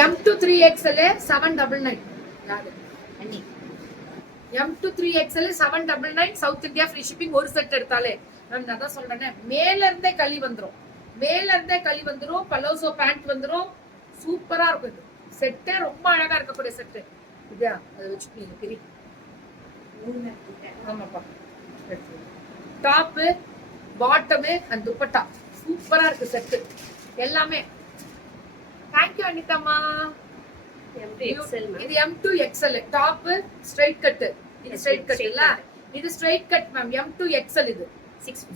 M2 3XL 799 M2 3XL 799 south India free shipping. ஒரு set எடுத்தாலே நான் அதான் சொல்றேனே, மேல இருந்தே களி வந்துரும், பலோசோ பேண்ட் வந்துரும், சூப்பரா இருக்கும். இது செட்டே ரொம்ப அழகா இருக்கக்கூடிய செட்டு. இதா அதை வச்சு நீங்க பிரி. ஆமாப்பா, டாப்பு பாட்டமு அண்ட் துப்பட்டா சூப்பரா இருக்கு செட்டு எல்லாமே. தேங்க்யூ அனிதாமா. இது M2 XL top straight cut. இது ஸ்ட்ரைட் கட் இல்ல, இது straight cut ma'am. M2 XL இது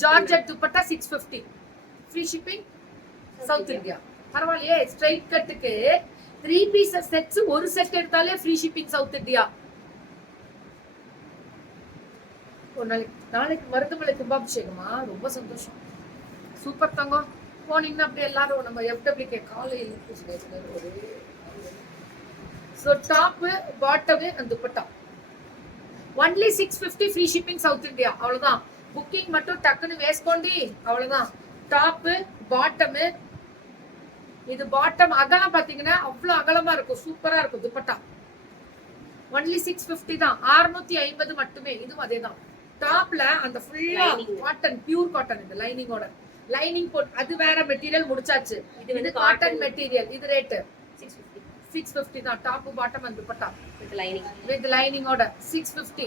georgette dupatta 650 free shipping south India. பரவாயில்லையே, ஸ்ட்ரைட் கட்டுக்கு 3 பீசஸ் செட்ஸ் ஒரு செட் எடுத்தாலே ஃப்ரீ ஷிப்பிங் சவுத் இந்தியா. நாளைக்கு மருத்துவமனை கும்பாபிஷேகமா, ரொம்ப சந்தோஷம். சூப்பர் தங்கம். போனீங்கன்னா அப்படி எல்லாரும் நம்ம FWK காலையில் ஒரு top bottom and dupatta only 650 free shipping south India. அவ்வளவுதான். புக்கிங் மட்டும் டக்குன்னு வேஸ்கோண்டி, அவ்வளவுதான். டாப் பாட்டம், இது பாட்டம் அகலம் பாத்தீங்கன்னா அவ்வளவு அகலமா இருக்கும், சூப்பரா இருக்கும். துப்பட்டா ஒன்லி 650 தான், 650 மட்டுமே. இதுவும் அதேதான். டாப்ல அந்த ஃபுல்லா காட்டன், பியூர் காட்டன். இது லைனிங்கோட, லைனிங் போட் அது வேற மெட்டீரியல் முடிச்சாச்சு. இது காட்டன் மெட்டீரியல். இது ரேட் 650 தான். Top bottom and dupatta with லைனிங்கோட 650.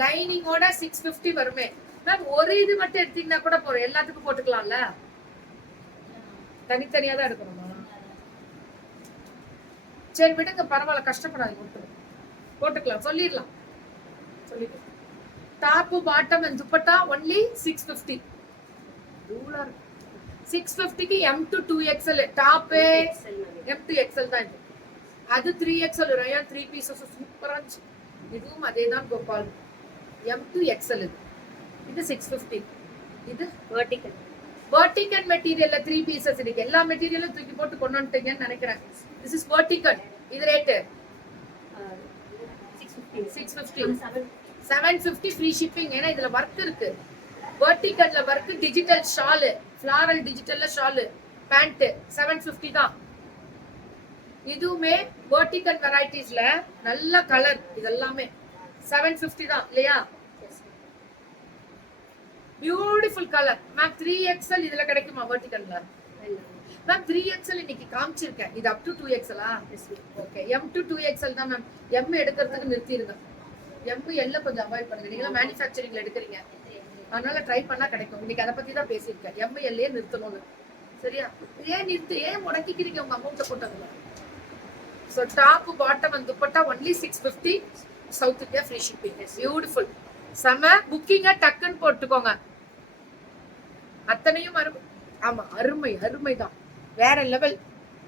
லைனிங்கோட 650 வருமே மேம். ஒரு இது மட்டும் எடுத்தீங்கன்னா கூட போறோம், எல்லாத்துக்கும் போட்டுக்கலாம்ல. தனித்தனியா தான் எடுக்கணுமா? சரி விடுங்க, பரவாயில்ல, கஷ்டப்படாது, போட்டுக்கலாம், சொல்லிடலாம். Top bottom and dupatta only 650. 650க்கு M2 2XL top, M2 XL தான் இது. அது 3XL ரயான் 3 பீசஸ் சூப்பரா இருந்துச்சு. இதுவும் அதேதான் கோபால். M2 XL இது 650. இது வெர்டிகல் மெட்டீரியல்ல 3 பீசஸ் இருக்கு. எல்லா மெட்டீரியலும் தூக்கி போட்டு கொண்டு வந்துட்டீங்கன்னு நினைக்கிறேன். This is vertical. இது ரேட் 650. 750 free shipping. ஏன்னா இதுல வர்க் இருக்கு. வெர்டிகல்ல வர்க், டிஜிட்டல் ஷால், ஃப்ளாரல் டிஜிட்டல்ல ஷால், பேண்ட் 750 தான். இதுவுமே வெர்டிகல் வெரைட்டிஸ்ல நல்ல கலர். இதெல்லாமே 750 தான் இல்லையா? Beautiful colour ma'am. 3XL இதுல கிடைக்குமா வெர்டிகல்ல மேம்? 3XL இன்னைக்கு காமிச்சிருக்கேன். இது up to 2XL. Okay, M2 2XL தான் மேம். M எடுக்கிறதுக்கு நிறுத்திடுங்க. M கொஞ்சம் அவாய்ட் பண்ணுங்க. நீங்க மேனுஃபேக்சரிங்ல எடுக்கிறீங்க, அதனால ட்ரை பண்ணா கிடைக்கும். இன்னைக்கு அதை பத்தி தான் பேசியிருக்கேன். MLயே நிறுத்தணும்னு. சரியா? ஏன் முடக்கிக்கிறீங்க உங்க அமௌண்ட்டை போட்டதுல? So top bottom and dupatta only 650 south India free shipping. Beautiful. செம. புக்கிங்க டக்குன்னு போட்டுக்கோங்க. அத்தனையும் ஆமா, அருமை தான், வேற லெவல்.